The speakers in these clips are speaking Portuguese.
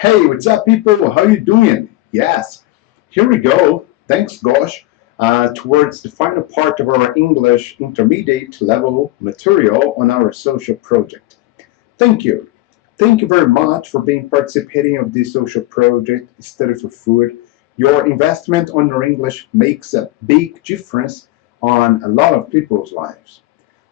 Hey, what's up, people? How you doing? Yes, here we go. Thanks, gosh. Towards the final part of our English intermediate level material on our social project. Thank you. Thank you very much for being participating of this social project, Study for Food. Your investment on your English makes a big difference on a lot of people's lives.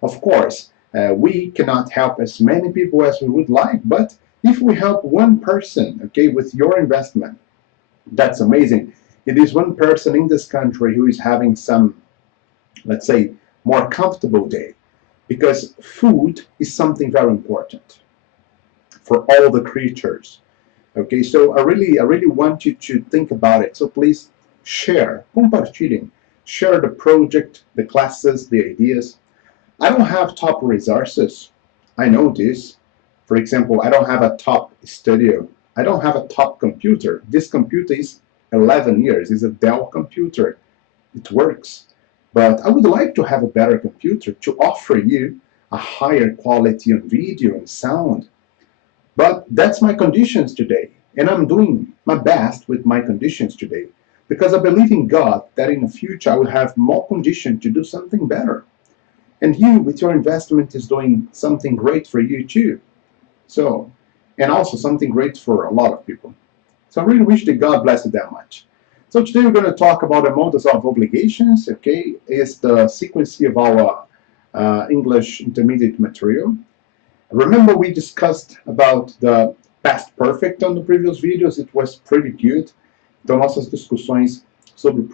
Of course, we cannot help as many people as we would like, but if we help one person, okay, with your investment, that's amazing. It is one person in this country who is having some, let's say, more comfortable day, because food is something very important for all the creatures. Okay, so I really want you to think about it. So please share, compartilhem, share the project, the classes, the ideas. I don't have top resources. I know this. For example, I don't have a top studio. I don't have a top computer. This computer is 11 years. It's a Dell computer. It works. But I would like to have a better computer to offer you a higher quality on video and sound. But that's my conditions today. And I'm doing my best with my conditions today. Because I believe in God that in the future I will have more conditions to do something better. And you, with your investment, is doing something great for you too. So, and also something great for a lot of people. So I really wish that God bless you that much. So today we're going to talk about the Modals of Obligations, okay? It's the sequence of our English intermediate material. Remember we discussed about the past perfect on the previous videos. It was pretty good. Então nossas discussões sobre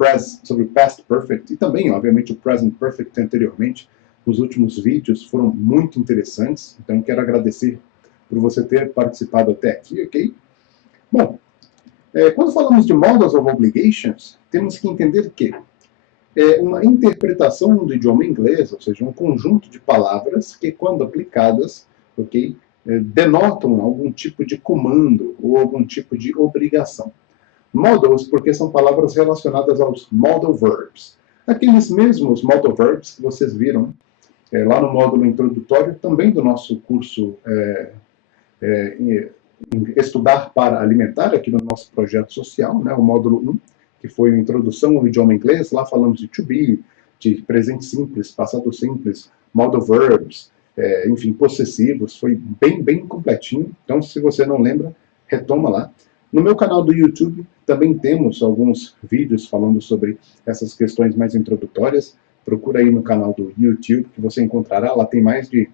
past perfect e também, obviamente, o present perfect anteriormente, os últimos vídeos foram muito interessantes. Então quero agradecer por você ter participado até aqui, ok? Bom, quando falamos de Modals of Obligations, temos que entender que é uma interpretação do idioma inglês, ou seja, um conjunto de palavras que, quando aplicadas, ok, denotam algum tipo de comando ou algum tipo de obrigação. Modals, porque são palavras relacionadas aos modal verbs. Aqueles mesmos modal verbs que vocês viram lá no módulo introdutório, também do nosso curso Estudar para Alimentar, aqui no nosso projeto social, né, o módulo 1, que foi a introdução ao idioma inglês. Lá falamos de to be, de presente simples, passado simples, modal verbs, enfim, possessivos. Foi bem completinho. Então, se você não lembra, retoma lá. No meu canal do YouTube também temos alguns vídeos falando sobre essas questões mais introdutórias. Procura aí no canal do YouTube que você encontrará. Lá tem mais de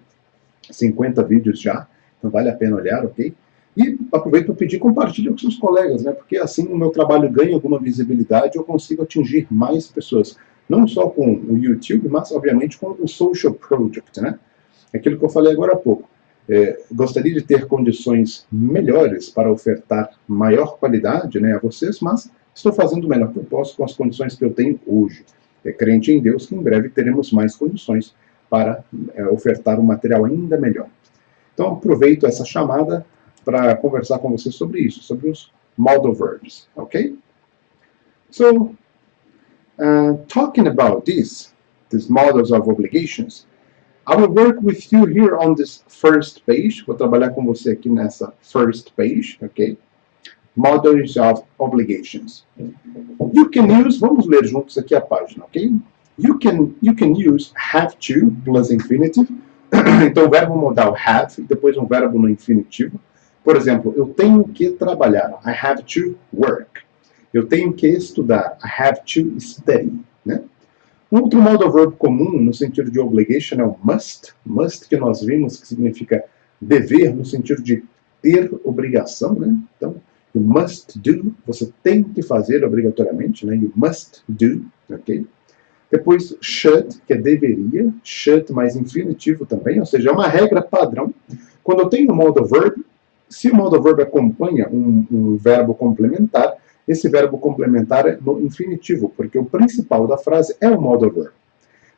50 vídeos já. Então vale a pena olhar, ok? E aproveito para pedir, compartilhe com seus colegas, né? Porque assim o meu trabalho ganha alguma visibilidade, eu consigo atingir mais pessoas. Não só com o YouTube, mas obviamente com o Social Project, né? Aquilo que eu falei agora há pouco. Gostaria de ter condições melhores para ofertar maior qualidade, né, a vocês, mas estou fazendo o melhor que eu posso com as condições que eu tenho hoje. Crente em Deus que em breve teremos mais condições para ofertar um material ainda melhor. Então aproveito essa chamada para conversar com vocês sobre isso, sobre os modal verbs, ok? So, talking about these modals of obligations, I will work with you here on this first page. Vou trabalhar com você aqui nessa first page, ok? Modals of Obligations. You can use, vamos ler juntos aqui a página, ok? You can use have to plus infinitive. Então, o verbo modal have, e depois um verbo no infinitivo. Por exemplo, eu tenho que trabalhar. I have to work. Eu tenho que estudar. I have to study. Né? Outro modal verb comum, no sentido de obligation, é o must. Must, que nós vimos, que significa dever, no sentido de ter obrigação. Né? Então, you must do, você tem que fazer obrigatoriamente. Né? You must do, ok? Depois, should, que é deveria, should mais infinitivo também, ou seja, é uma regra padrão. Quando eu tenho um modal verb, se o modal verb acompanha um verbo complementar, esse verbo complementar é no infinitivo, porque o principal da frase é o modal verb.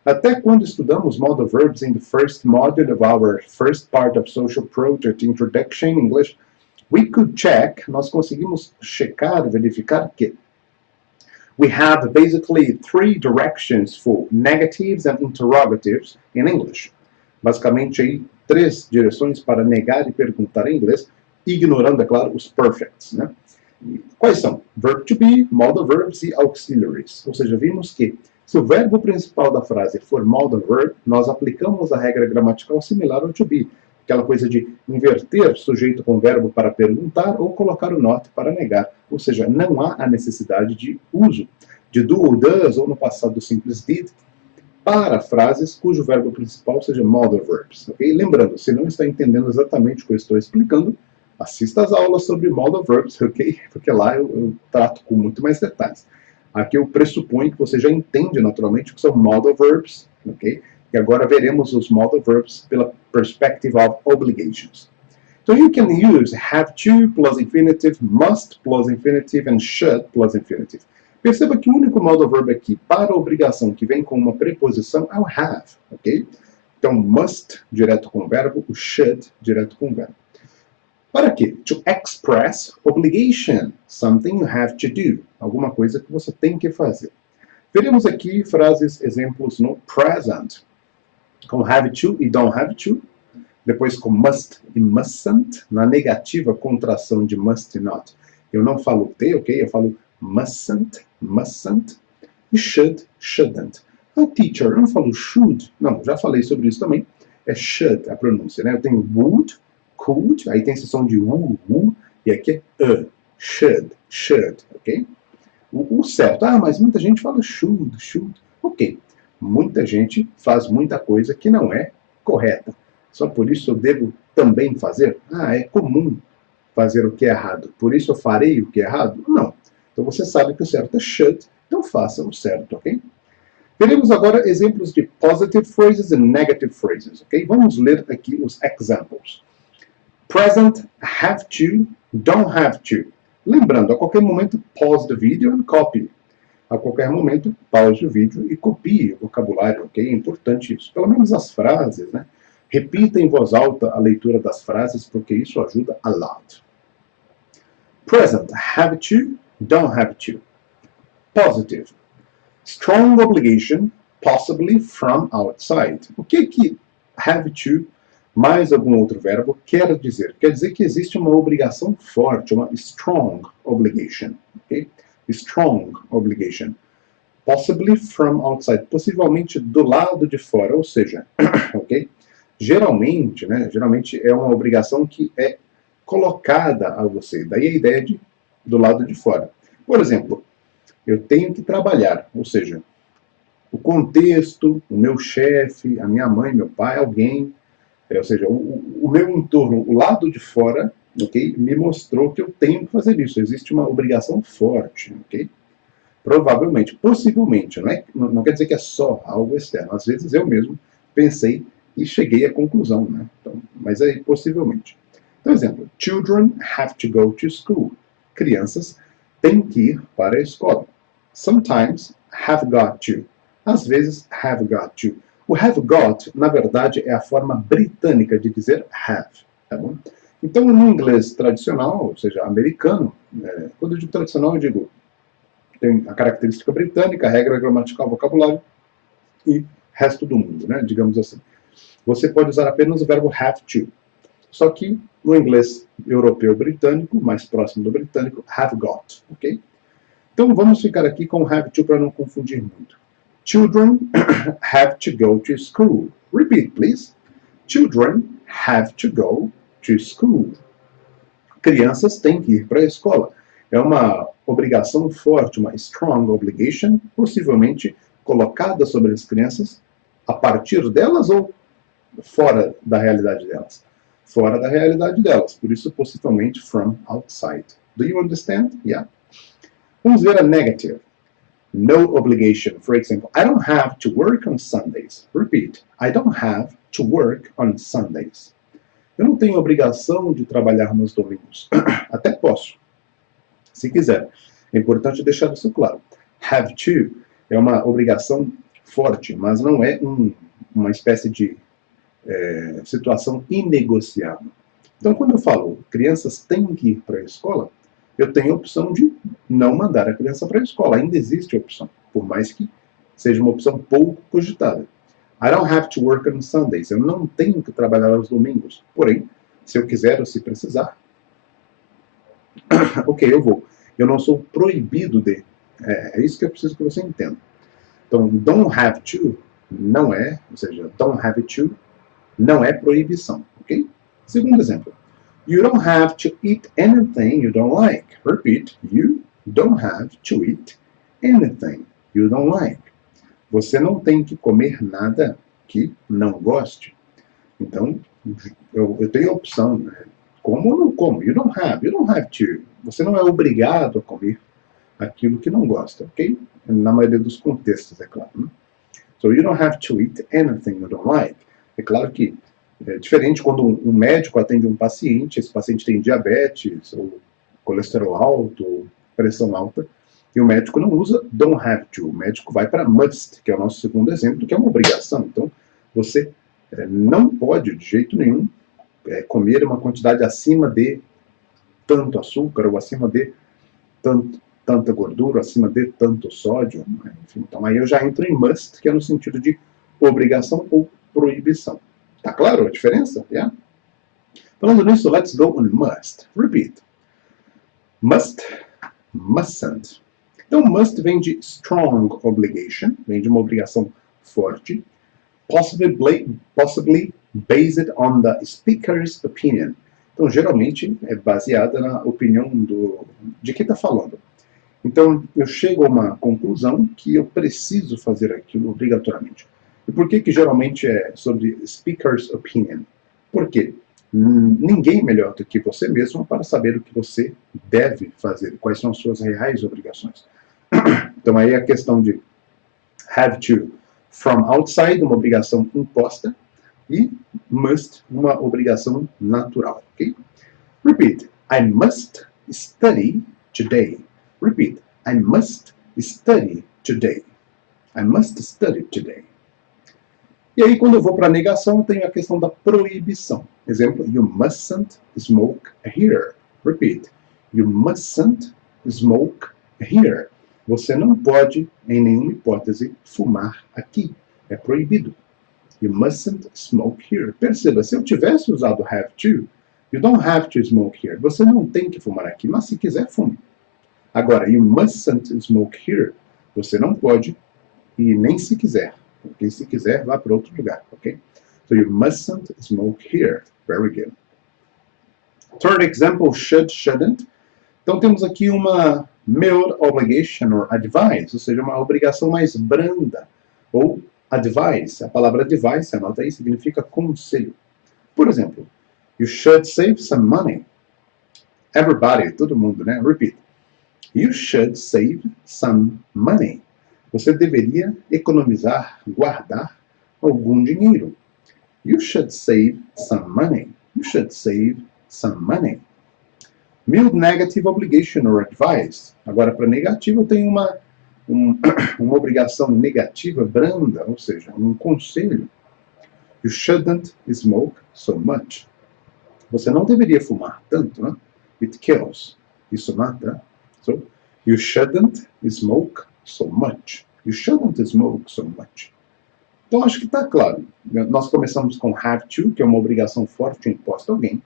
Até quando estudamos modal verbs in the first module of our first part of social project Introduction in English, we could check, nós conseguimos checar, verificar que we have basically three directions for negatives and interrogatives in English. Basicamente, aí, três direções para negar e perguntar em inglês. ignorando, é claro, os perfects, né? E quais são? Verb to be, modal verbs e auxiliaries. Ou seja, vimos que se o verbo principal da frase for modal verb, nós aplicamos a regra gramatical similar ao to be, aquela coisa de inverter sujeito com verbo para perguntar ou colocar o not para negar. Ou seja, não há a necessidade de uso de do ou does, ou no passado simples did, para frases cujo verbo principal seja modal verbs. Okay? Lembrando, se não está entendendo exatamente o que eu estou explicando, assista às aulas sobre modal verbs, ok? Porque lá eu trato com muito mais detalhes. Aqui eu pressuponho que você já entende naturalmente o que são modal verbs, ok? E agora veremos os modal verbs pela perspective of obligations. So you can use have to plus infinitive, must plus infinitive, and should plus infinitive. Perceba que o único modal verb aqui para a obrigação que vem com uma preposição é o have, ok? Então, must, direto com o verbo, o should, direto com o verbo. Para quê? To express obligation, something you have to do, alguma coisa que você tem que fazer. Veremos aqui frases, exemplos no present, com have to e don't have to, depois com must e mustn't, na negativa, contração de must e not. Eu não falo T, ok? Eu falo mustn't, mustn't, e should, shouldn't. Ah, teacher, eu não falo should? Não, já falei sobre isso também. É should a pronúncia, né? Eu tenho would, could, aí tem esse som de e aqui é should, ok? O certo, mas muita gente fala should, ok. Muita gente faz muita coisa que não é correta. Só por isso eu devo também fazer? É comum fazer o que é errado. Por isso eu farei o que é errado? Não. Então você sabe que o certo é should, então faça o certo, ok? Veremos agora exemplos de positive phrases e negative phrases, ok? Vamos ler aqui os examples. Present, have to, don't have to. Lembrando, a qualquer momento, pause the video and copy. A qualquer momento, pause o vídeo e copie o vocabulário, ok? É importante isso. Pelo menos as frases, né? Repita em voz alta a leitura das frases, porque isso ajuda a lot. Present, have to, don't have to. Positive. Strong obligation, possibly from outside. O que have to mais algum outro verbo quer dizer? Quer dizer que existe uma obrigação forte, uma strong obligation. Okay? Strong obligation. Possibly from outside. Possivelmente do lado de fora, ou seja, ok? Geralmente é uma obrigação que é colocada a você. Daí a ideia de do lado de fora. Por exemplo, eu tenho que trabalhar, ou seja, o contexto, o meu chefe, a minha mãe, meu pai, alguém, ou seja, o meu entorno, o lado de fora, ok, me mostrou que eu tenho que fazer isso. Existe uma obrigação forte, ok? Provavelmente, possivelmente, não quer dizer que é só algo externo. Às vezes eu mesmo pensei e cheguei à conclusão, né? Então, mas é possivelmente. Então, exemplo, children have to go to school. Crianças têm que ir para a escola. Sometimes have got to. Às vezes have got to. O have got, na verdade, é a forma britânica de dizer have. Tá bom? Então, no inglês tradicional, ou seja, americano, quando eu digo tradicional, eu digo tem a característica britânica, a regra gramatical, vocabulário e resto do mundo, né? Digamos assim. Você pode usar apenas o verbo have to. Só que no inglês europeu britânico, mais próximo do britânico, have got, ok? Então vamos ficar aqui com have to para não confundir muito. Children have to go to school. Repeat, please. Children have to go to school. Crianças têm que ir para a escola. É uma obrigação forte, uma strong obligation, possivelmente colocada sobre as crianças a partir delas ou fora da realidade delas? Fora da realidade delas, por isso possivelmente from outside. Do you understand? Yeah. Vamos ver a negative. No obligation. For example, I don't have to work on Sundays. Repeat. I don't have to work on Sundays. Eu não tenho obrigação de trabalhar nos domingos. Até posso, se quiser. É importante deixar isso claro. Have to é uma obrigação forte, mas não é uma espécie de situação inegociável. Então, quando eu falo crianças têm que ir para a escola, eu tenho a opção de não mandar a criança para a escola. Ainda existe a opção, por mais que seja uma opção pouco cogitada. I don't have to work on Sundays. Eu não tenho que trabalhar aos domingos. Porém, se eu quiser ou se precisar, Ok, eu vou. Eu não sou proibido de. É isso que eu preciso que você entenda. Então, don't have to não é, ou seja, don't have to não é proibição, ok? Segundo exemplo. You don't have to eat anything you don't like. Repeat. You don't have to eat anything you don't like. Você não tem que comer nada que não goste. Então, eu tenho a opção, né? Como ou não como? You don't have to. Você não é obrigado a comer aquilo que não gosta, ok? Na maioria dos contextos, é claro. Né? So you don't have to eat anything you don't like. É claro que é diferente quando um médico atende um paciente, esse paciente tem diabetes, ou colesterol alto, ou pressão alta, e o médico não usa don't have to, o médico vai para must, que é o nosso segundo exemplo, que é uma obrigação. Então, você não pode, de jeito nenhum, comer uma quantidade acima de tanto açúcar, ou acima de tanta gordura, acima de tanto sódio. Né? Enfim, então, aí eu já entro em must, que é no sentido de obrigação ou proibição. Tá claro a diferença? Yeah? Falando nisso, let's go on must. Repeat. Must, mustn't. Então, must vem de strong obligation, vem de uma obrigação forte, possibly based on the speaker's opinion. Então, geralmente, é baseada na opinião de quem está falando. Então, eu chego a uma conclusão que eu preciso fazer aquilo obrigatoriamente. E por que geralmente é sobre speaker's opinion? Porque ninguém melhor do que você mesmo para saber o que você deve fazer, quais são as suas reais obrigações. Então, aí a questão de have to from outside, uma obrigação imposta, e must, uma obrigação natural. Okay? Repeat. I must study today. Repeat. I must study today. I must study today. E aí, quando eu vou para a negação, eu tenho a questão da proibição. Exemplo, you mustn't smoke here. Repeat. You mustn't smoke here. Você não pode, em nenhuma hipótese, fumar aqui. É proibido. You mustn't smoke here. Perceba, se eu tivesse usado have to, you don't have to smoke here. Você não tem que fumar aqui, mas se quiser, fume. Agora, you mustn't smoke here. Você não pode e nem se quiser. Porque se quiser, vá para outro lugar, ok? So you mustn't smoke here. Very good. Third example, should, shouldn't. Então temos aqui uma mild obligation or advice, ou seja, uma obrigação mais branda, ou advice. A palavra advice, anota aí, significa conselho. Por exemplo, you should save some money. Everybody, todo mundo, né? Repeat. You should save some money. Você deveria economizar, guardar algum dinheiro. You should save some money. You should save some money. Mild negative obligation or advice. Agora, para negativo, eu tenho uma obrigação negativa branda, ou seja, um conselho. You shouldn't smoke so much. Você não deveria fumar tanto, né? It kills. Isso mata. So, you shouldn't smoke so much. You shouldn't smoke so much. Então, acho que está claro. Nós começamos com have to, que é uma obrigação forte imposta a alguém,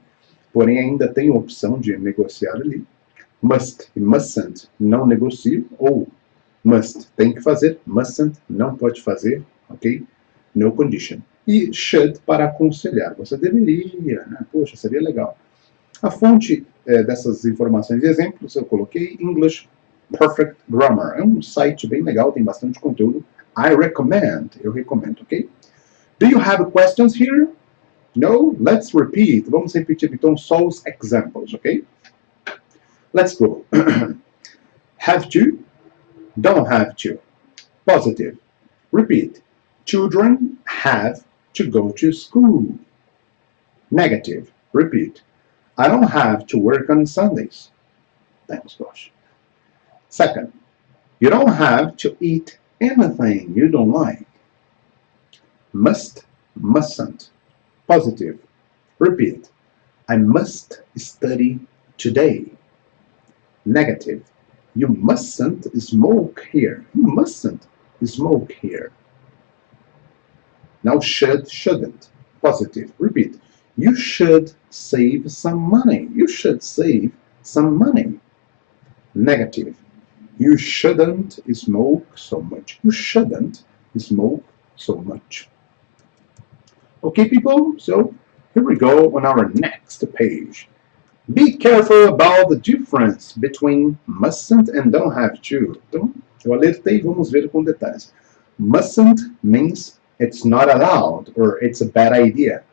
porém ainda tem a opção de negociar ali. Must e mustn't não negocio, ou must tem que fazer, mustn't não pode fazer, ok? No condition. E should para aconselhar. Você deveria, né? Poxa, seria legal. A fonte dessas informações e exemplos eu coloquei English Perfect Grammar. É um site bem legal, tem bastante conteúdo. I recommend, eu recomendo, ok? Do you have questions here? No? Let's repeat. Vamos repetir então só os examples, ok? Let's go. Have to, don't have to. Positive. Repeat. Children have to go to school. Negative. Repeat. I don't have to work on Sundays. Thanks, Gosh. Second, you don't have to eat anything you don't like. Must, mustn't. Positive. Repeat. I must study today. Negative. You mustn't smoke here. You mustn't smoke here. Now should, shouldn't. Positive. Repeat. You should save some money. You should save some money. Negative. You shouldn't smoke so much. You shouldn't smoke so much. Okay, people? So here we go on our next page. Be careful about the difference between mustn't and don't have to. Então, eu alertei, vamos ver com detalhes. Mustn't means it's not allowed or it's a bad idea.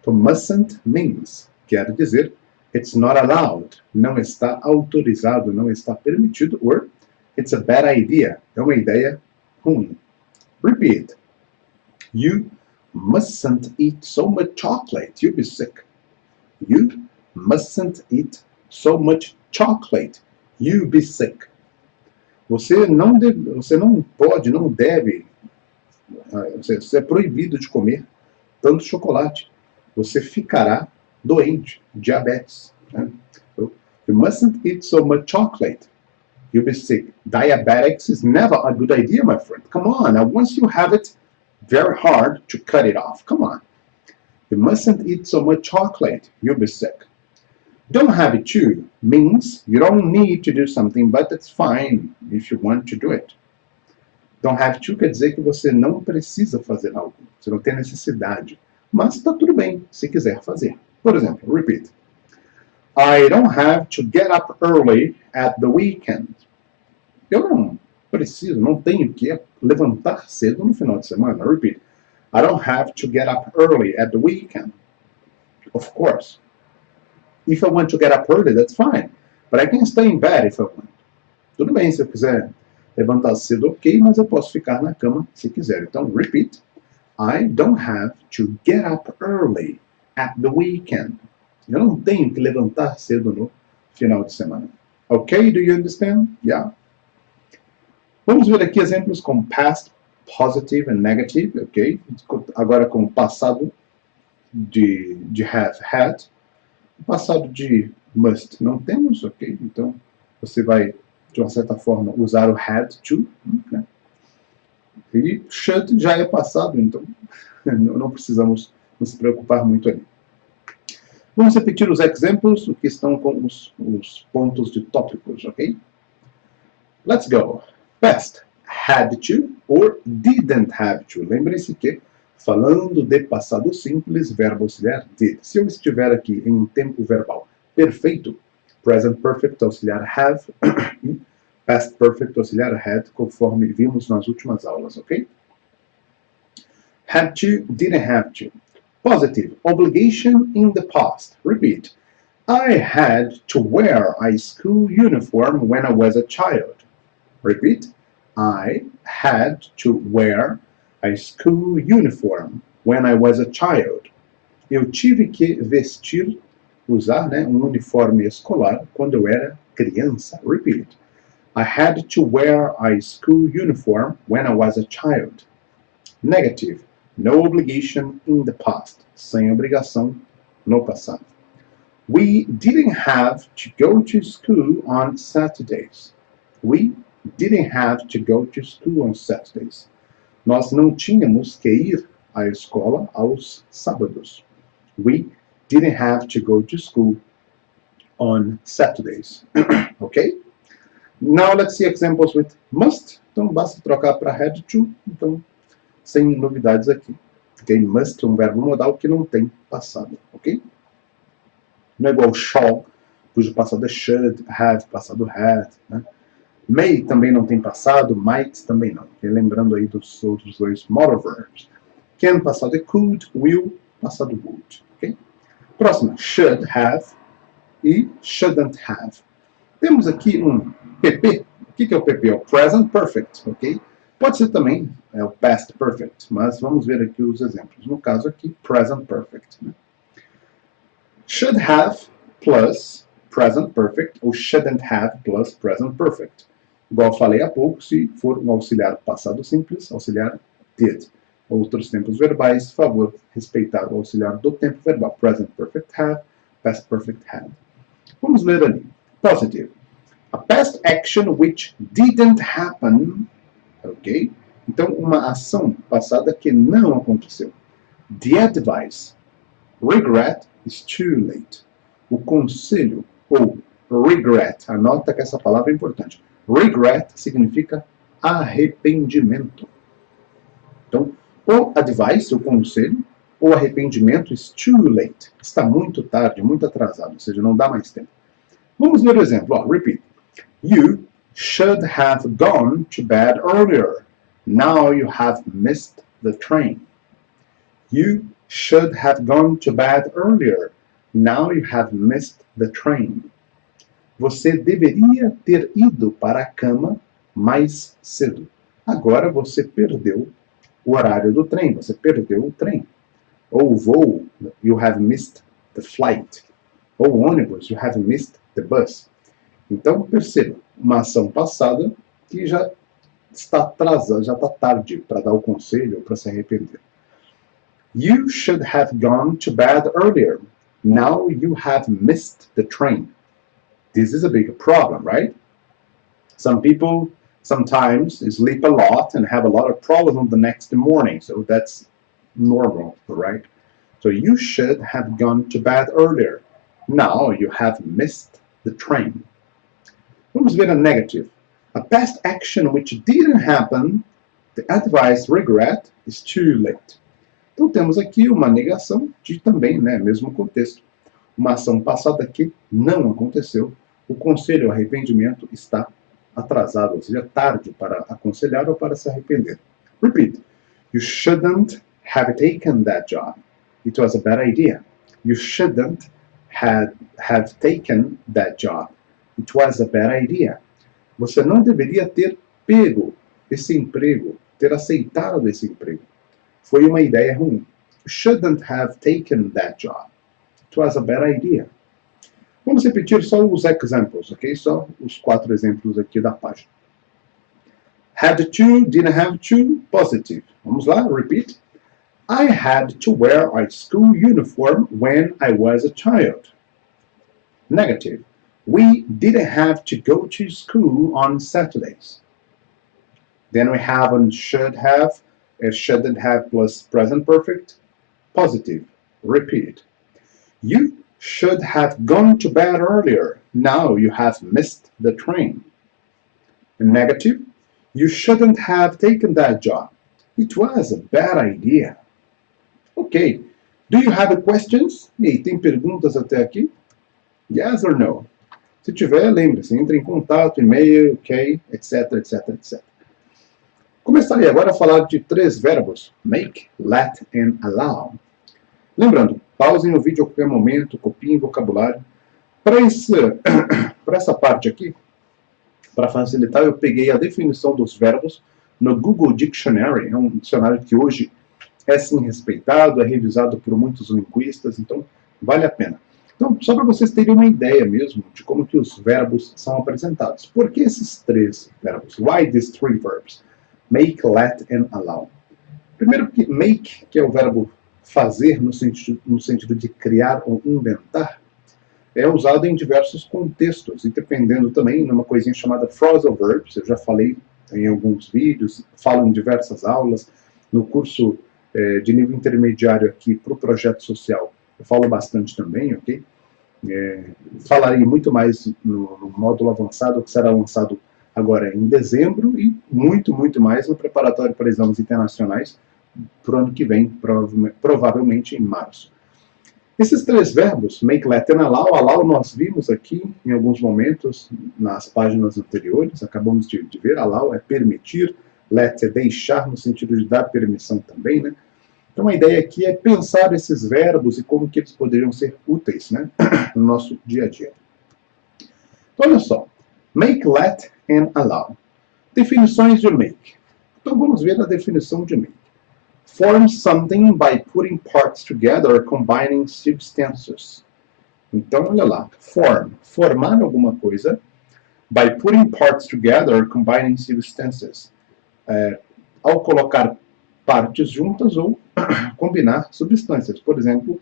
Então, mustn't means, quer dizer, it's not allowed, não está autorizado, não está permitido, or it's a bad idea, é uma ideia ruim. Repeat. You mustn't eat so much chocolate, you'll be sick. You mustn't eat so much chocolate, you'll be sick. Você não pode, não deve, você é proibido de comer tanto chocolate. Você ficará doente, diabetes. Né? So, you mustn't eat so much chocolate. You'll be sick. Diabetics is never a good idea, my friend. Come on. Now, once you have it, very hard to cut it off. Come on. You mustn't eat so much chocolate. You'll be sick. Don't have it to means you don't need to do something, but it's fine if you want to do it. Don't have to quer dizer que você não precisa fazer algo. Você não tem necessidade. Mas está tudo bem se quiser fazer. Por exemplo, repeat. I don't have to get up early at the weekend. Eu não preciso, não tenho que levantar cedo no final de semana. Repeat. I don't have to get up early at the weekend. Of course. If I want to get up early, that's fine. But I can stay in bed if I want. Tudo bem se eu quiser levantar cedo, ok, mas eu posso ficar na cama se quiser. Então, repeat. I don't have to get up early at the weekend. Eu não tenho que levantar cedo no final de semana. Ok? Do you understand? Yeah? Vamos ver aqui exemplos com past, positive and negative, ok? Agora com o passado de have, had. O passado de must não temos, ok? Então, você vai, de uma certa forma, usar o had to, né? E should já é passado, então não precisamos nos preocupar muito ali. Vamos repetir os exemplos, que estão com os pontos de tópicos, ok? Let's go. Past, had to or didn't have to. Lembrem-se que, falando de passado simples, verbo auxiliar did. Se eu estiver aqui em um tempo verbal perfeito, present perfect auxiliar have, e past perfect auxiliar had, conforme vimos nas últimas aulas, ok? Had to, didn't have to. Positive, obligation in the past. Repeat. I had to wear a school uniform when I was a child. Repeat. I had to wear a school uniform when I was a child. Eu tive que vestir, usar, né, um uniforme escolar quando eu era criança. Repeat. I had to wear a school uniform when I was a child. Negative. No obligation in the past. Sem obrigação no passado. We didn't have to go to school on Saturdays. We didn't have to go to school on Saturdays. Nós não tínhamos que ir à escola aos sábados. We didn't have to go to school on Saturdays. Okay? Now let's see examples with must. Então basta trocar para had to. Então, sem novidades aqui. Okay? Must é um verbo modal que não tem passado. Ok? Não é igual shall, cujo passado é should, have, passado had. Né? May também não tem passado, might também não. Okay? Lembrando aí dos outros dois modal verbs. Can, passado é could, will, passado would. Okay? Próxima, should have e shouldn't have. Temos aqui um PP. O que é o PP? É o present perfect. Ok? Pode ser também o past perfect, mas vamos ver aqui os exemplos. No caso aqui, present perfect. Né? Should have plus present perfect ou shouldn't have plus present perfect. Igual eu falei há pouco, se for um auxiliar passado simples, auxiliar did. Outros tempos verbais, favor respeitar o auxiliar do tempo verbal. Present perfect have, past perfect had. Vamos ler ali. Positive. A past action which didn't happen. Ok? Então, uma ação passada que não aconteceu. The advice. Regret is too late. O conselho ou regret. Anota que essa palavra é importante. Regret significa arrependimento. Então, o advice, o conselho, o arrependimento is too late. Está muito tarde, muito atrasado, ou seja, não dá mais tempo. Vamos ver o exemplo. Repeat. You should have gone to bed earlier. Now you have missed the train. You should have gone to bed earlier. Now you have missed the train. Você deveria ter ido para a cama mais cedo. Agora você perdeu o horário do trem. Você perdeu o trem. Ou o voo, you have missed the flight. Ou o ônibus, you have missed the bus. Então, perceba, uma ação passada que já está atrasada, já está tarde para dar o conselho ou para se arrepender. You should have gone to bed earlier. Now you have missed the train. This is a big problem, right? Some people sometimes sleep a lot and have a lot of problems the next morning, so that's normal, right? So you should have gone to bed earlier. Now you have missed the train. Vamos ver a negative. A past action which didn't happen, the advice regret is too late. Então temos aqui uma negação de também, mesmo contexto. Uma ação passada que não aconteceu. O conselho, o arrependimento está atrasado, ou seja, tarde para aconselhar ou para se arrepender. Repeat. You shouldn't have taken that job. It was a bad idea. You shouldn't have taken that job. It was a bad idea. Você não deveria ter pego esse emprego, ter aceitado esse emprego. Foi uma ideia ruim. You shouldn't have taken that job. It was a bad idea. Vamos repetir só os examples, ok? Só os 4 exemplos aqui da página. Had to, didn't have to, positive. Vamos lá, repeat. I had to wear a school uniform when I was a child. Negative. We didn't have to go to school on Saturdays. Then we have on should have, shouldn't have plus present perfect. Positive. Repeat. You should have gone to bed earlier. Now you have missed the train. Negative. You shouldn't have taken that job. It was a bad idea. Ok. Do you have questions? E aí, tem perguntas até aqui? Yes or no? Se tiver, lembre-se, entre em contato, e-mail, ok, etc, etc, etc. Começarei agora a falar de 3 verbos. Make, let and allow. Lembrando, pausem o vídeo a qualquer momento, copiem vocabulário. Para essa parte aqui, para facilitar, eu peguei a definição dos verbos no Google Dictionary. É um dicionário que hoje é sim respeitado, é revisado por muitos linguistas, então vale a pena. Então, só para vocês terem uma ideia mesmo de como que os verbos são apresentados. Por que esses 3 verbos? Why these 3 verbs? Make, let and allow. Primeiro, que make, que é o verbo fazer no sentido de criar ou inventar, é usado em diversos contextos, e dependendo também numa coisinha chamada phrasal verbs. Eu já falei em alguns vídeos, falo em diversas aulas, no curso de nível intermediário aqui para o projeto social, eu falo bastante também, ok? Falarei muito mais no módulo avançado, que será lançado agora em dezembro, e muito, muito mais no preparatório para exames internacionais para o ano que vem, provavelmente em março. Esses 3 verbos, make, let and allow nós vimos aqui em alguns momentos nas páginas anteriores, acabamos de ver. Allow é permitir, let é deixar, no sentido de dar permissão também, né? Então a ideia aqui é pensar esses verbos e como que eles poderiam ser úteis, né, no nosso dia a dia. Então olha só, make, let and allow. Definições de make. Então vamos ver a definição de make. Form something by putting parts together, combining substances. Então, olha lá. Formar alguma coisa by putting parts together, combining substances. Ao colocar partes juntas ou combinar substâncias. Por exemplo,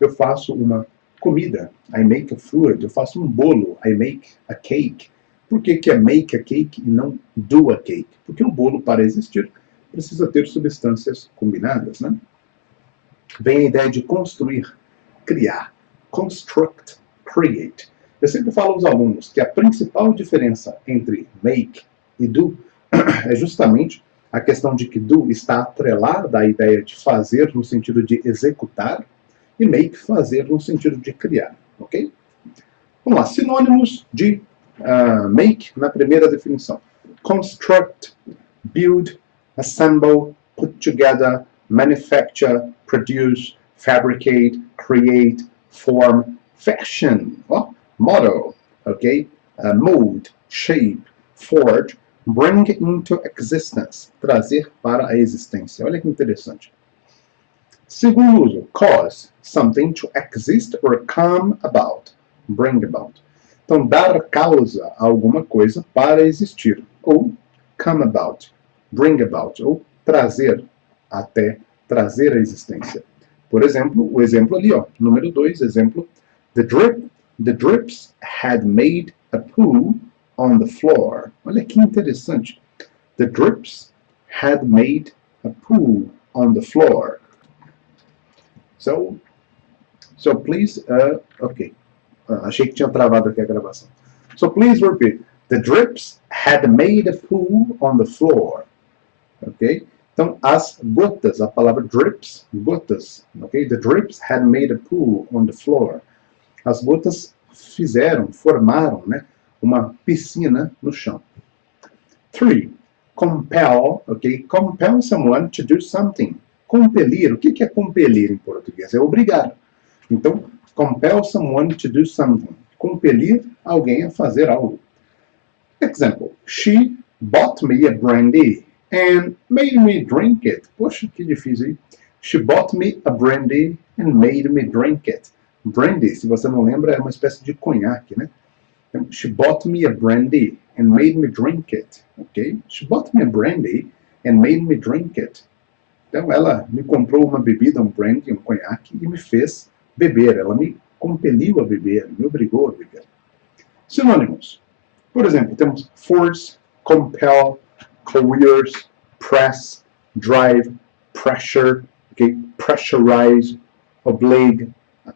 eu faço uma comida. I make a food. Eu faço um bolo. I make a cake. Por que é make a cake e não do a cake? Porque o bolo, para existir, precisa ter substâncias combinadas, né? Vem a ideia de construir, criar. Construct, create. Eu sempre falo aos alunos que a principal diferença entre make e do é justamente a questão de que do está atrelada à ideia de fazer no sentido de executar e make fazer no sentido de criar, ok? Vamos lá, sinônimos de make na primeira definição. Construct, build, assemble, put together, manufacture, produce, fabricate, create, form, fashion, model, ok? Mold, shape, forge, bring into existence, trazer para a existência. Olha que interessante. Segundo uso, cause, something to exist or come about, bring about. Então, dar causa a alguma coisa para existir, ou come about, bring about, ou trazer até, trazer a existência. Por exemplo, o exemplo ali, número 2, exemplo, the drips had made a pool on the floor. Olha que interessante. The drips had made a pool on the floor. So please, okay. Achei que tinha travado aqui a gravação. So please repeat. The drips had made a pool on the floor. Ok? Então, as gotas, a palavra drips, gotas. Ok? The drips had made a pool on the floor. As gotas formaram, né, uma piscina no chão. 3. Compel, ok? Compel someone to do something. Compelir, o que é compelir em português? É obrigar. Então, compel someone to do something. Compelir alguém a fazer algo. Example, she bought me a brandy and made me drink it. Poxa, que difícil, hein? She bought me a brandy and made me drink it. Brandy, se você não lembra, é uma espécie de conhaque, né? She bought me a brandy and made me drink it. Ok? She bought me a brandy and made me drink it. Então, ela me comprou uma bebida, um brandy, um conhaque, e me fez beber. Ela me compeliu a beber, me obrigou a beber. Sinônimos. Por exemplo, temos force, compel, coerce, press, drive, pressure, okay? Pressurize, oblige,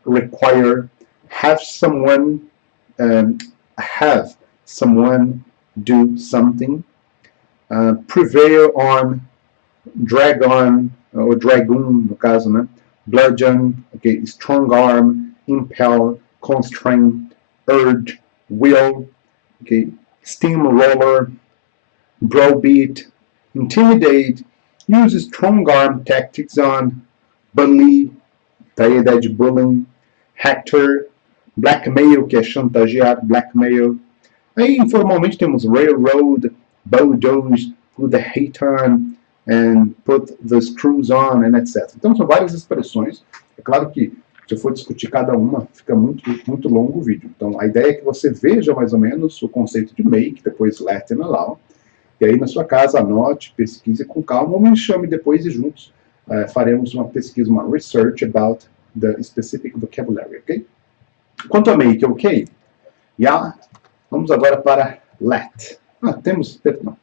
require, have someone do something, prevail on, drag on, ou dragoon, no caso, né? Bludgeon, okay? Strong arm, impel, constrain, urge, will, okay? Steamroller, browbeat, intimidate, use strong arm tactics on, bully, tá aí a ideia de bullying, hector, blackmail, que é chantagear, blackmail. Aí, informalmente, temos railroad, bulldoze, put the hate on, and put the screws on, and etc. Então, são várias expressões. É claro que, se eu for discutir cada uma, fica muito longo o vídeo. Então, a ideia é que você veja, mais ou menos, o conceito de make, depois let and allow, e aí, na sua casa, anote, pesquise com calma, ou me chame depois e juntos faremos uma pesquisa, uma research about the specific vocabulary, ok? Quanto a make, ok? Yeah. Vamos agora para let. Perdão.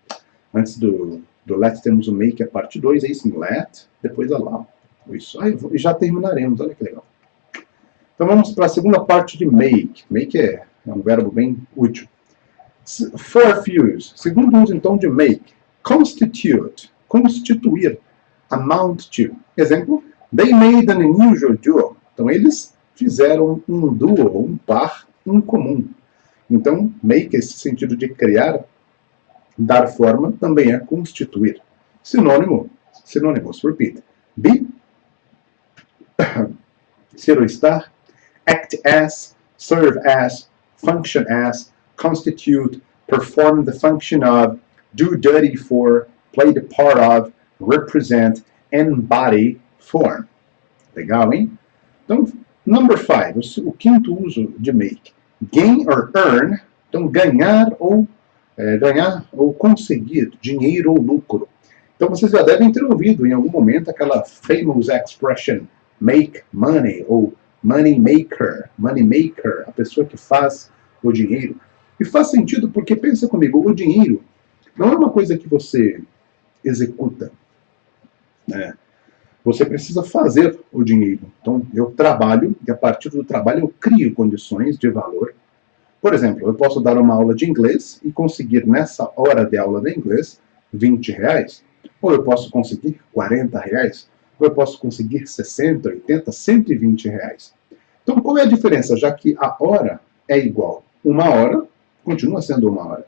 Antes do let temos o make, a parte 2, aí sim, let, depois allow. Isso. E já terminaremos, olha que legal. Então vamos para a segunda parte de make. Make é um verbo bem útil. Fourth use. Segundo uso, então, de make. Constitute. Constituir. Amount to. Exemplo, they made an unusual duo. Então, eles fizeram um duo, um par incomum. Então, make, esse sentido de criar, dar forma, também é constituir. Sinônimos, repeat. Be, ser ou estar, act as, serve as, function as, constitute, perform the function of, do duty for, play the part of, represent, embody, form. Legal, hein? Então, number 5, o quinto uso de make. Gain or earn, então ganhar ou conseguir dinheiro ou lucro. Então vocês já devem ter ouvido em algum momento aquela famous expression make money ou money maker, a pessoa que faz o dinheiro. E faz sentido porque, pensa comigo, o dinheiro não é uma coisa que você executa, né? Você precisa fazer o dinheiro. Então, eu trabalho e a partir do trabalho eu crio condições de valor Por exemplo, eu posso dar uma aula de inglês e conseguir nessa hora de aula de inglês R$ 20. Ou eu posso conseguir R$ 40. Ou eu posso conseguir 60, 80, R$ 120. Então, qual é a diferença? Já que a hora é igual. Uma hora continua sendo uma hora.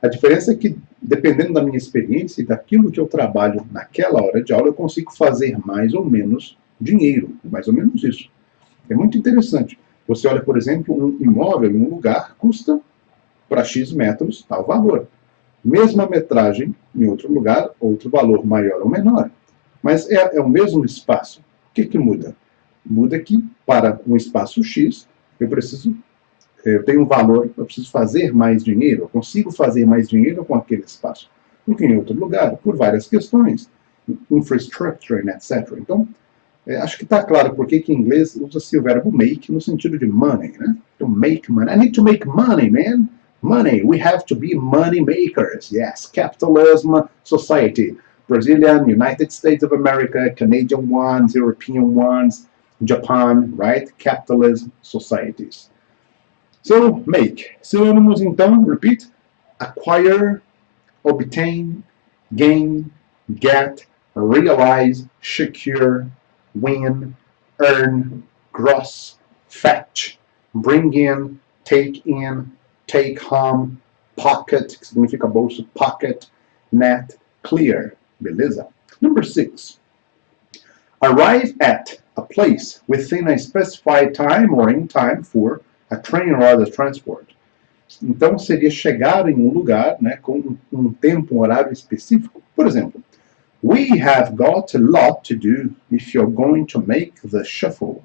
A diferença é que, dependendo da minha experiência e daquilo que eu trabalho naquela hora de aula, eu consigo fazer mais ou menos dinheiro. Mais ou menos isso. É muito interessante. Você olha, por exemplo, um imóvel em um lugar custa, para X metros, tal valor. Mesma metragem em outro lugar, outro valor maior ou menor. Mas é o mesmo espaço. O que muda? Muda que, para um espaço X, eu tenho um valor, eu preciso fazer mais dinheiro, eu consigo fazer mais dinheiro com aquele espaço do que em outro lugar, por várias questões, infrastructure, etc. Então, acho que está claro por que em inglês usa-se o verbo make no sentido de money, né? To make money. I need to make money, man. Money. We have to be money makers. Yes. Capitalism society. Brazilian, United States of America, Canadian ones, European ones, Japan, right? Capitalist societies. So, make. Synonyms, então, repeat. Acquire, obtain, gain, get, realize, secure, win, earn, gross, fetch, bring in, take home, pocket, que significa bolso, pocket, net, clear. Beleza? Number 6. Arrive at a place within a specified time or in time for a train or other transport. Então, seria chegar em um lugar, né, com um tempo, um horário específico. Por exemplo, we have got a lot to do if you're going to make the shuffle.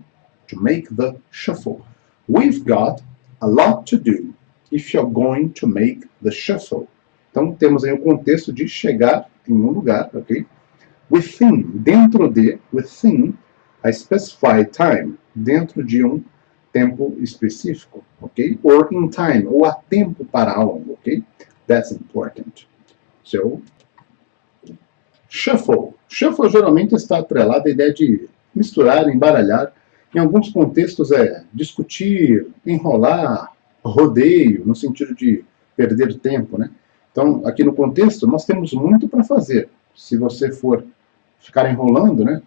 To make the shuffle. We've got a lot to do if you're going to make the shuffle. Então, temos aí o contexto de chegar em um lugar, ok? Within, dentro de, within a specified time, dentro de um tempo específico, ok? Or in time, ou há tempo para algo, ok? That's important. So, shuffle. Shuffle geralmente está atrelado à ideia de misturar, embaralhar. Em alguns contextos é discutir, enrolar, rodeio, no sentido de perder tempo, né? Então, aqui no contexto, nós temos muito para fazer. Se você for ficar enrolando, né?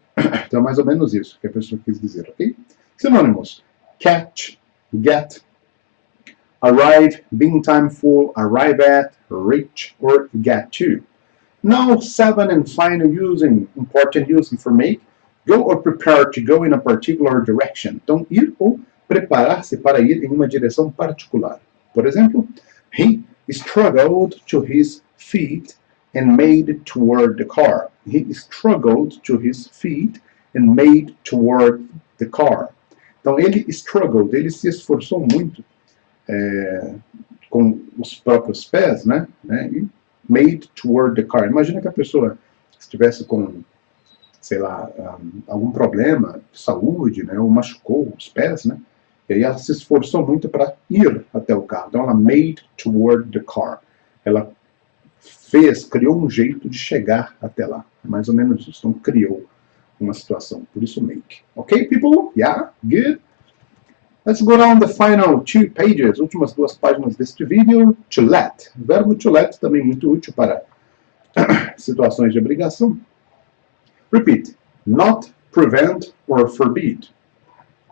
Então, é mais ou menos isso que a pessoa quis dizer, ok? Sinônimos. Catch, get, arrive, be in time for, arrive at, reach, or get to. Now, 7 and final using, important using for make, go or prepare to go in a particular direction. Então, ir ou preparar-se para ir em uma direção particular. Por exemplo, he struggled to his feet and made toward the car. He struggled to his feet and made toward the car. Então, ele struggled, ele se esforçou muito com os próprios pés, né? E made toward the car. Imagina que a pessoa estivesse com, sei lá, algum problema de saúde, né? Ou machucou os pés, né? E aí ela se esforçou muito para ir até o carro. Então, ela made toward the car. Ela criou um jeito de chegar até lá. É mais ou menos isso. Então, criou uma situação. Por isso, make. Ok, people? Yeah? Good? Let's go down the final 2 pages. Últimas 2 páginas deste vídeo. To let. O verbo to let também muito útil para situações de obrigação. Repeat. Not, prevent, or forbid.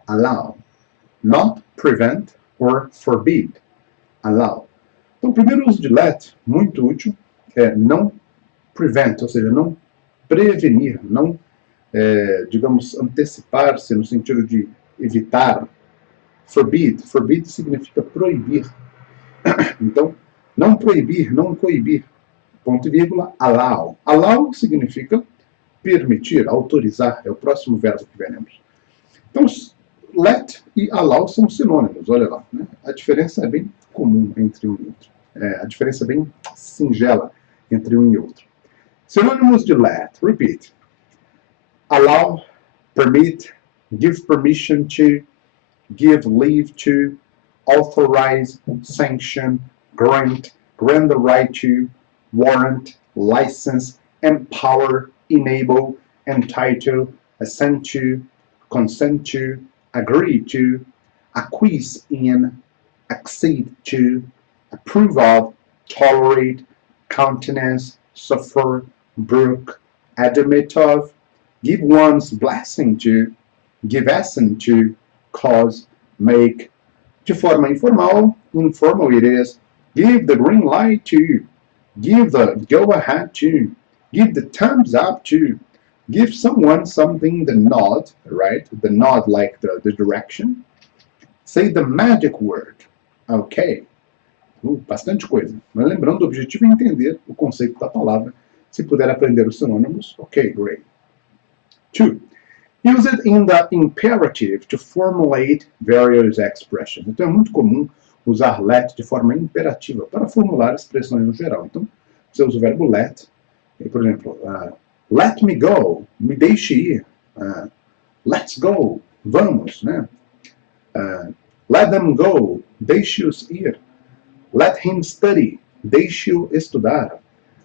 Allow. Not, prevent, or forbid. Allow. Então, o primeiro uso de let, muito útil, é não prevent, ou seja, não prevenir, não, digamos, antecipar-se no sentido de evitar. Forbid. Forbid significa proibir. Então, não proibir, não coibir. Ponto e vírgula, allow. Allow significa permitir, autorizar. É o próximo verbo que veremos. Então, let e allow são sinônimos, olha lá. Né? A diferença é bem comum entre um e outro. A diferença é bem singela entre um e outro. Sinônimos de let. Repeat. Allow, permit, give permission to, give leave to, authorize, sanction, grant, grant the right to, warrant, license, empower, enable, entitle, assent to, consent to, agree to, acquiesce in, accede to, approve of, tolerate, countenance, suffer, brook, admit of, give one's blessing to, give assent to, cause, make. De forma informal it is, give the green light to, give the go-ahead to, give the thumbs up to, give someone something, the nod, right? The nod like the direction. Say the magic word. Ok. Bastante coisa. Mas lembrando, o objetivo é entender o conceito da palavra. Se puder aprender os sinônimos, ok, great. 2. Use it in the imperative to formulate various expressions. Então é muito comum usar let de forma imperativa para formular expressões no geral. Então você usa o verbo let. Por exemplo, let me go, me deixe ir. Let's go, vamos, né? Let them go, deixe-os ir. Let him study, deixe-o estudar.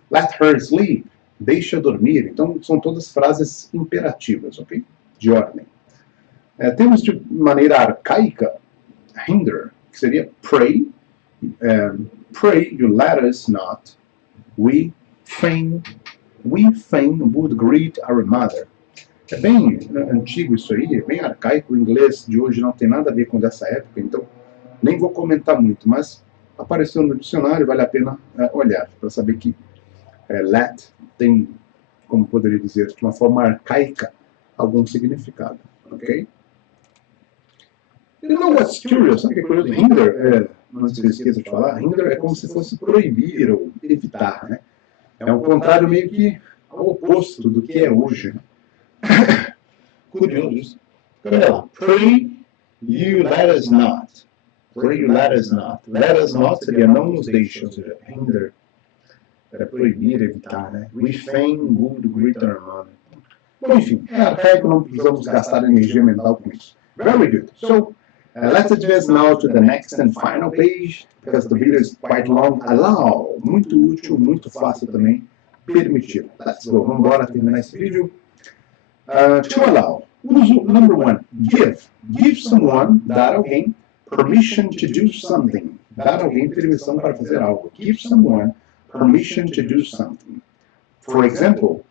Let her sleep, deixe-a dormir. Então são todas frases imperativas, ok? De ordem. Temos de maneira arcaica, hinder, que seria pray. Pray you let us not. We fain would greet our mother. É bem antigo isso aí, é bem arcaico. O inglês de hoje não tem nada a ver com dessa época, então nem vou comentar muito, mas apareceu no dicionário, vale a pena olhar, para saber que let tem, como poderia dizer, de uma forma arcaica, algum significado, ok? You know what's curious? Sabe o que é curioso? Hinder, não se esqueça de falar, hinder é como se fosse proibir ou evitar, né? É um contrário meio que ao oposto do que é hoje. Curioso. Olha lá. Pray you let us not. Pray you let us not. Let us not seria não nos deixe, ou seja, hinder é proibir, evitar, né? We fain would greet our mother. Bom, enfim, é arcaico, não precisamos gastar energia mental com isso. Very good. So, let's advance now to the next and final page, because the video is quite long. Allow, muito útil, muito fácil também. Permitir. Let's go. Vamos embora terminar esse vídeo. To allow. Uso number 1. Give. Give someone, dar alguém, permission to do something. Dar alguém permissão para fazer algo. Give someone permission to do something. For example,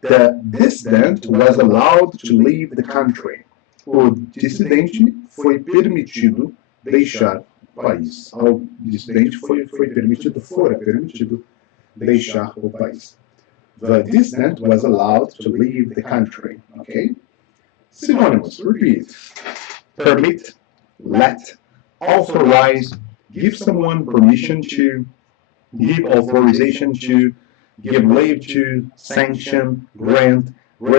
the dissident was allowed to leave the country. O dissidente foi permitido deixar o país. Ao dissidente foi permitido, fora permitido deixar o país. The dissident was allowed to leave the country. Okay? Synonyms. Repeat. Permit, let, authorize, give someone permission to, give authorization to, give leave to, sanction, grant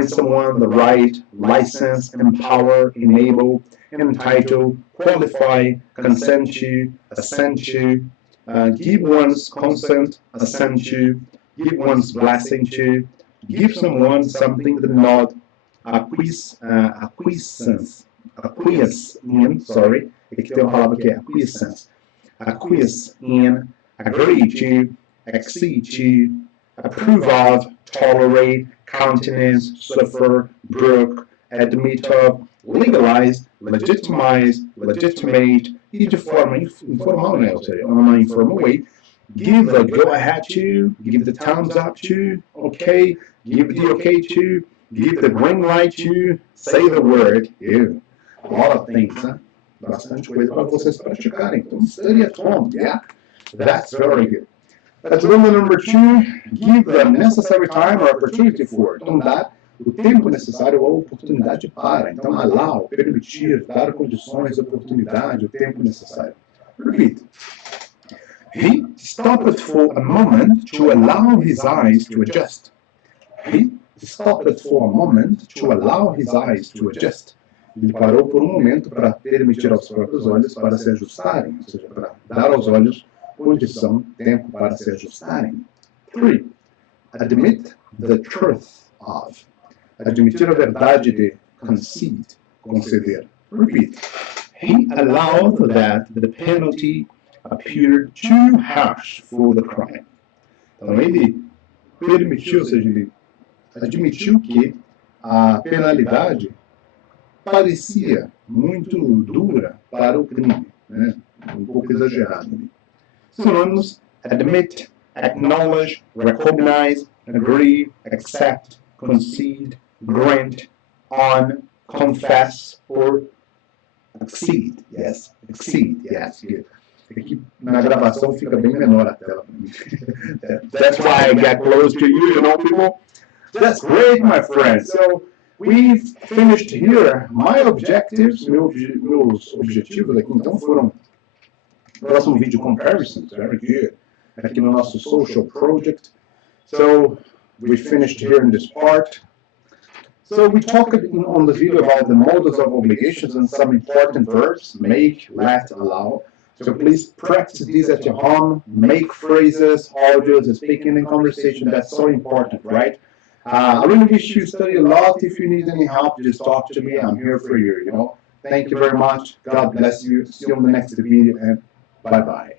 someone the right, license, empower, enable, entitle, qualify, consent to, assent to, give one's consent, assent to, give one's blessing to, give someone something, the nod, acquiesce in, agree to, accede to, approve of, tolerate, countenance, suffer, brook, admit of, legalize, legitimize, legitimate, e de forma informal, né? Ou seja, on an informal way, give the go-ahead to, give the thumbs up to, okay, give the okay to, give the green light to, say the word, a lot of things, né? Bastante coisa para vocês praticarem. Então, study at home, yeah? That's very good. Let's go to number 2, give the necessary time or opportunity for. Então, dar o tempo necessário ou oportunidade para. Então, allow, permitir, dar condições, oportunidade, o tempo necessário. Repeat. He stopped for a moment to allow his eyes to adjust. He stopped for a moment to allow his eyes to adjust. Ele parou por um momento para permitir aos próprios olhos para se ajustarem, ou seja, para dar aos olhos condição, tempo para se ajustarem. 3. Admit the truth of. Admitir a verdade de, conceder. Repeat. He allowed that the penalty appeared too harsh for the crime. Então ele permitiu, ou seja, ele admitiu que a penalidade parecia muito dura para o crime. né? Um pouco exagerado. Sinônimos: admit, acknowledge, recognize, agree, accept, concede, grant, on, confess, or exceed. Yes, exceed. Yes, good. Aqui na gravação fica bem menor a tela. That's why I got close to you, you know, people. That's great, my friend. So we've finished here. My objectives, meus objetivos aqui então foram próximo vídeo comparisons, very good. Aqui no nosso social project. So we finished here in this part. So we talked on the video about the modals of obligations and some important verbs: make, let, allow. So please practice these at your home. Make phrases, audios, speaking, and conversation. That's so important, right? I really wish you study a lot. If you need any help, just talk to me. I'm here for you, you know. Thank you very much. God bless you. See you on the next video, and bye-bye.